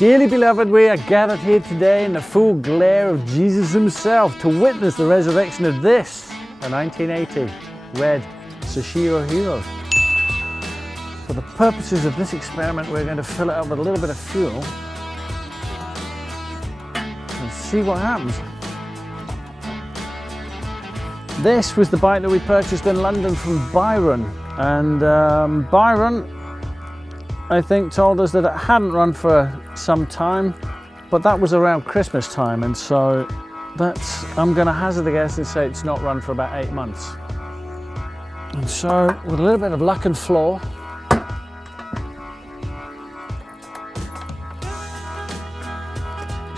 Dearly beloved, we are gathered here today in the full glare of Jesus himself to witness the resurrection of this, a 1980 red Sashiro Hero. For the purposes of this experiment, we're going to fill it up with a little bit of fuel and see what happens. This was the bike that we purchased in London from Byron, and Byron, I think, told us that it hadn't run for some time, but that was around Christmas time, and so I'm going to hazard a guess and say it's not run for about 8 months. And so, with a little bit of luck and flaw,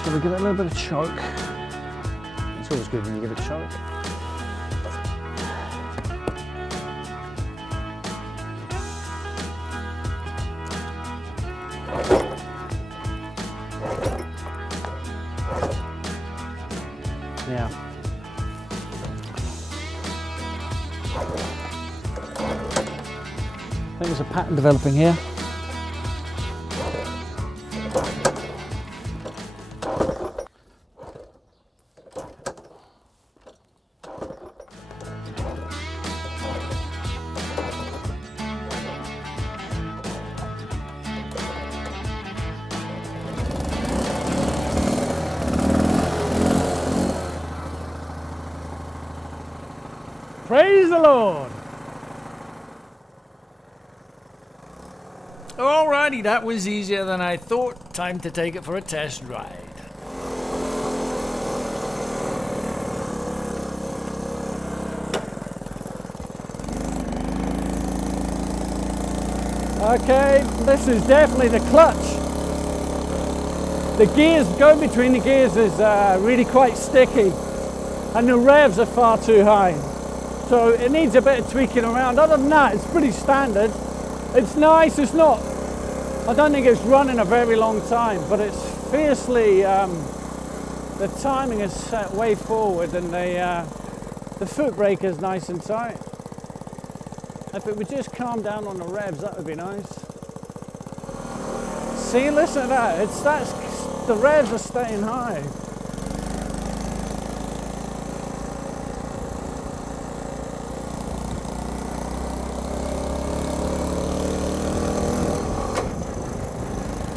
shall we give it a little bit of choke? It's always good when you give it a choke. Yeah. I think there's a pattern developing here. Praise the Lord! Alrighty, that was easier than I thought. Time to take it for a test ride. Okay, this is definitely the clutch. The gears, going between the gears is really quite sticky, and the revs are far too high. So it needs a bit of tweaking around. Other than that, it's pretty standard. It's nice, it's not, I don't think it's run in a very long time, but it's fiercely, the timing is set way forward, and the foot brake is nice and tight. If it would just calm down on the revs, that would be nice. See, listen to that, the revs are staying high.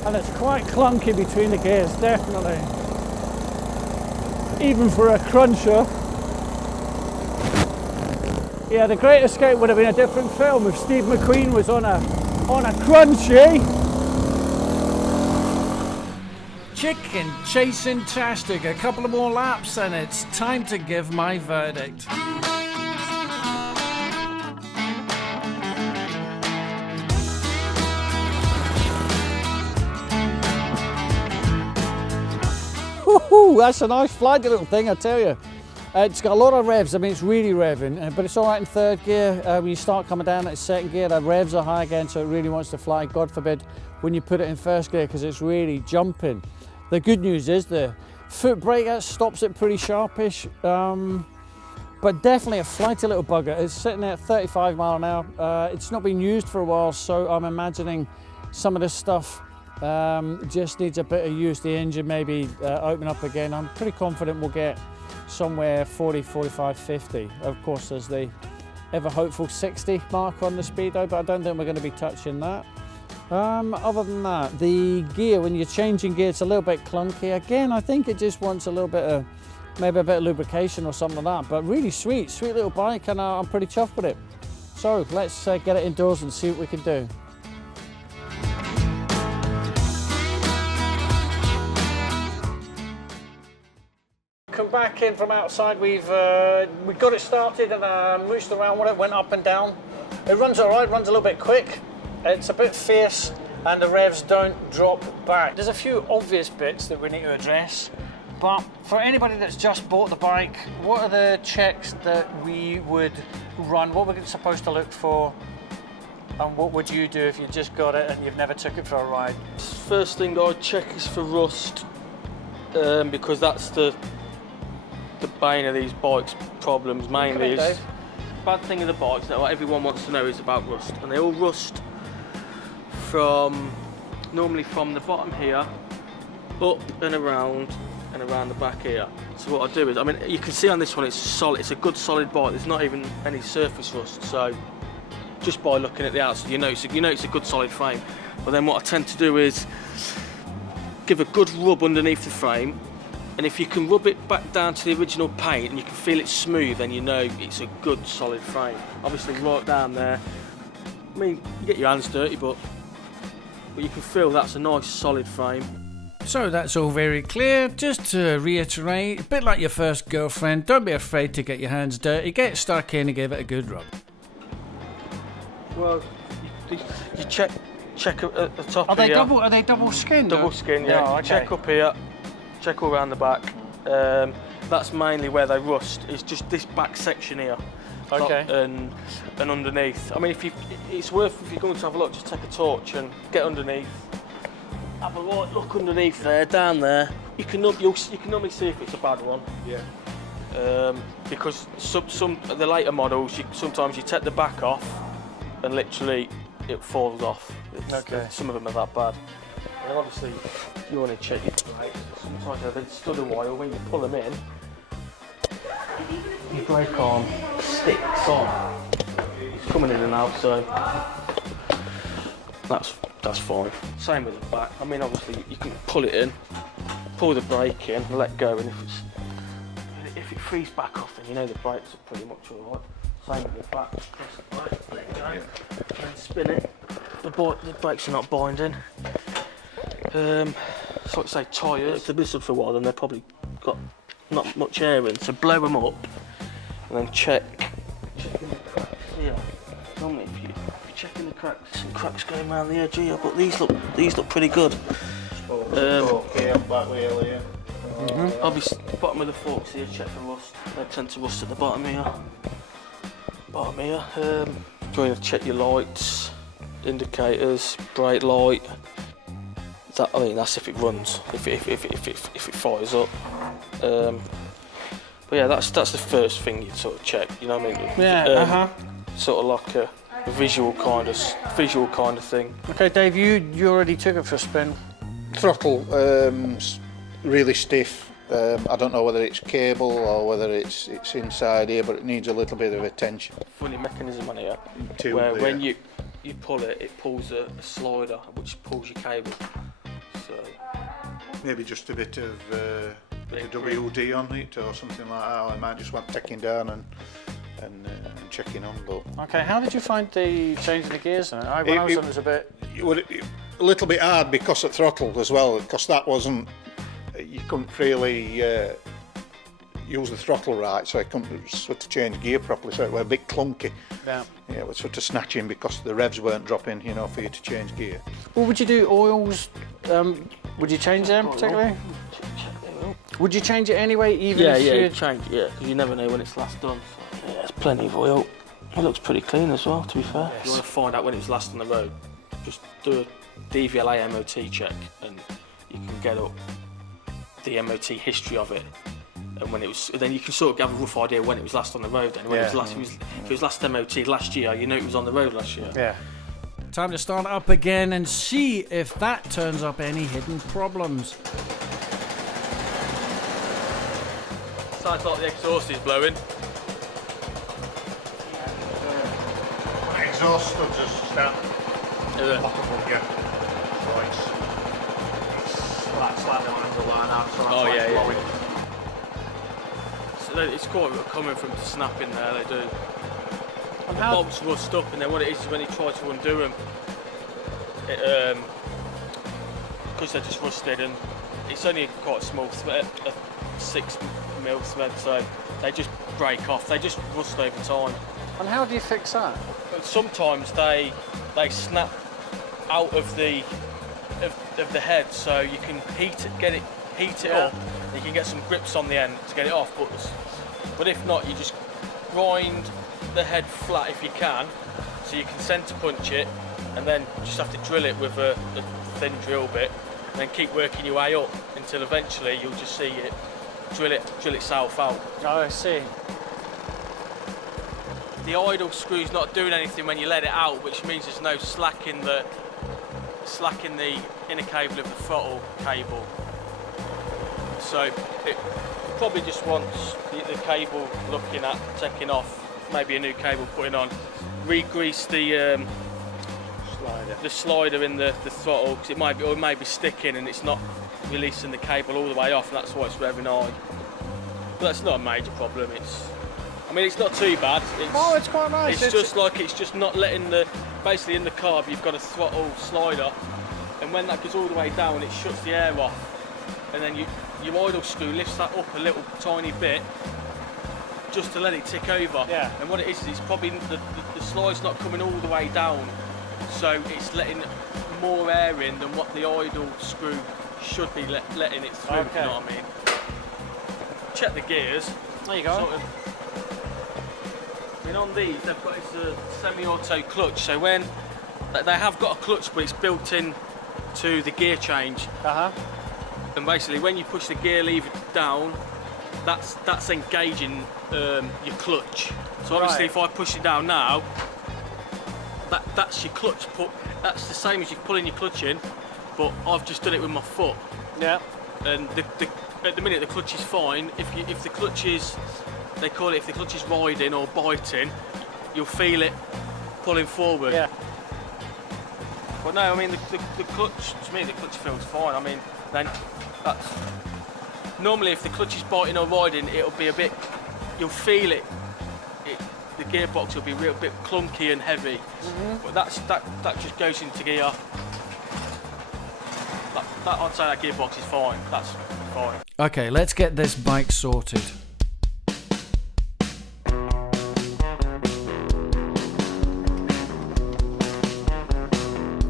And it's quite clunky between the gears, definitely. Even for a cruncher. Yeah, The Great Escape would have been a different film if Steve McQueen was on a crunchy. Chicken chasing-tastic. A couple of more laps and it's time to give my verdict. Woohoo, that's a nice flighty little thing, I tell you. It's got a lot of revs. I mean, it's really revving, but it's all right in third gear. When you start coming down at second gear, the revs are high again, so it really wants to fly. God forbid when you put it in first gear, because it's really jumping. The good news is the foot brake stops it pretty sharpish, but definitely a flighty little bugger. It's sitting there at 35 mile an hour. It's not been used for a while, so I'm imagining some of this stuff just needs a bit of use. The engine maybe open up again. I'm pretty confident we'll get somewhere 40, 45, 50. Of course, there's the ever hopeful 60 mark on the speedo, but I don't think we're going to be touching that. Other than that, the gear, when you're changing gear, it's a little bit clunky. Again, I think it just wants a little bit of, maybe a bit of lubrication or something like that, but really sweet little bike, and I'm pretty chuffed with it. So let's get it indoors and see what we can do. Come back in from outside. We've got it started and moosed around with it, went up and down. It runs all right, runs a little bit quick. It's a bit fierce and the revs don't drop back. There's a few obvious bits that we need to address, but for anybody that's just bought the bike, what are the checks that we would run? What we're supposed to look for, and what would you do if you just got it and you've never took it for a ride? First thing I'd check is for rust, because that's the bane of these bikes' problems mainly. Is bad thing of the bikes that what everyone wants to know is about rust, and they all rust from normally from the bottom here up and around the back here. So what I do is, I mean, you can see on this one it's solid. It's a good solid bike. There's not even any surface rust. So just by looking at the outside, you know it's a good solid frame. But then what I tend to do is give a good rub underneath the frame, and if you can rub it back down to the original paint and you can feel it smooth, then you know it's a good solid frame. Obviously right down there, I mean, you get your hands dirty, but you can feel that's a nice solid frame. So that's all very clear. Just to reiterate, a bit like your first girlfriend, don't be afraid to get your hands dirty, get stuck in and give it a good rub. Well, you check at the top Are here. they double skinned? Double skin, yeah. Oh, okay. Check up here, check all around the back. That's mainly where they rust. It's just this back section here. Okay. And underneath. I mean, it's worth, if you're going to have a look, just take a torch and get underneath. Have a look underneath there, down there. You can normally see if it's a bad one. Yeah. Because some of the later models, sometimes you take the back off and literally it falls off. Okay. Some of them are that bad. And obviously, you want to check your brakes. Sometimes they've stood a while. When you pull them in, your brake arm sticks on. It's coming in and out, so that's fine. Same with the back. I mean, obviously you can pull it in, pull the brake in, and let go. And if it frees back off, then you know the brakes are pretty much all right. Same with the back. Press the brake, let go, and then spin it. The brakes are not binding. So like I say, tyres, if they've been for a while, then they've probably got not much air in. So blow them up, and then check in the cracks here. Normally, if you're checking the cracks, some cracks going around the edge here, but these look pretty good. Obviously, the bottom of the forks here, check for rust. They tend to rust at the bottom here. Going to check your lights, indicators, brake light. I mean, that's if it runs, if it fires up. But yeah, that's the first thing you sort of check. You know what I mean? Yeah. Sort of like a visual kind of thing. Okay, Dave, you already took it for a spin. Throttle really stiff. I don't know whether it's cable or whether it's inside here, but it needs a little bit of attention. Funny mechanism on here, where when you pull it, it pulls a slider which pulls your cable. So maybe just a bit of WD on it or something like that. I might just want taking down and checking on. But Okay, how did you find the changing the gears? When I was on, it was a bit. A little bit hard because of throttle as well, because that wasn't. You couldn't really use the throttle right, so I couldn't sort of change gear properly, so it was a bit clunky. Yeah. Yeah, it was sort of snatching because the revs weren't dropping, you know, for you to change gear. What would you do? Oils? Would you change them particularly? Would you change it anyway? Even if you change it, yeah, because you never know when it's last done. So, yeah, there's plenty of oil. It looks pretty clean as well, to be fair. If you want to find out when it was last on the road, just do a DVLA MOT check, and you can get up the MOT history of it, and when it was, then you can sort of have a rough idea when it was last on the road. And when it was last, if it was last MOT last year, you know it was on the road last year. Yeah. Time to start up again and see if that turns up any hidden problems. Sounds like the exhaust is blowing. Exhaust studs are stand. Is it? Slightly on the line out, so Oh yeah. So it's quite common for them to snap in there. They do. And the bolts rust up, and then what it is when you try to undo them, because they're just rusted, and it's only quite a small thread, a 6mm thread, so they just break off. They just rust over time. And how do you fix that? But sometimes they snap out of the head, so you can heat it up. You can get some grips on the end to get it off, but if not, you just grind the head flat if you can, so you can centre punch it, and then just have to drill it with a thin drill bit, and then keep working your way up until eventually you'll just see it drill itself out. Oh, I see. The idle screw's not doing anything when you let it out, which means there's no slack in the inner cable of the throttle cable. so it probably just wants the cable looking at, taking off, maybe a new cable putting on. Re-grease the slider in the throttle, because it may be sticking and it's not releasing the cable all the way off, and that's why it's revving high. But that's not a major problem. I mean, it's not too bad. It's quite nice. It's just not letting basically in the carb you've got a throttle slider, and when that goes all the way down, it shuts the air off, and then your idle screw lifts that up a little tiny bit just to let it tick over. Yeah. And what it is it's probably the slide's not coming all the way down, so it's letting more air in than what the idle screw should be letting it through. Okay. You know what I mean? Check the gears. There you go. I mean, on these, they've got this semi-auto clutch, so when they have got a clutch, but it's built in to the gear change. And basically, when you push the gear lever down, that's engaging your clutch. So obviously, if I push it down now, that's your clutch. That's the same as you pulling your clutch in, but I've just done it with my foot. Yeah. And at the minute, the clutch is fine. If the clutch is, they call it, if the clutch is riding or biting, you'll feel it pulling forward. Yeah. But no, I mean the clutch, to me the clutch feels fine. I mean, then that's normally if the clutch is biting or riding, it'll be a bit, you'll feel it. The gearbox will be a real bit clunky and heavy. But that just goes into gear. I'd say that gearbox is fine. That's fine. Okay, let's get this bike sorted.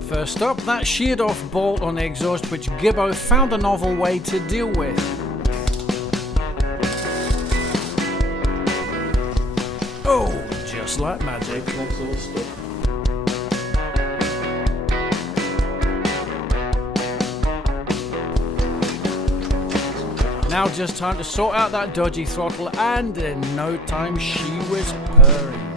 First up, that sheared off bolt on the exhaust, which Gibbo found a novel way to deal with. Oh, just like magic. Now just time to sort out that dodgy throttle, and in no time she was purring.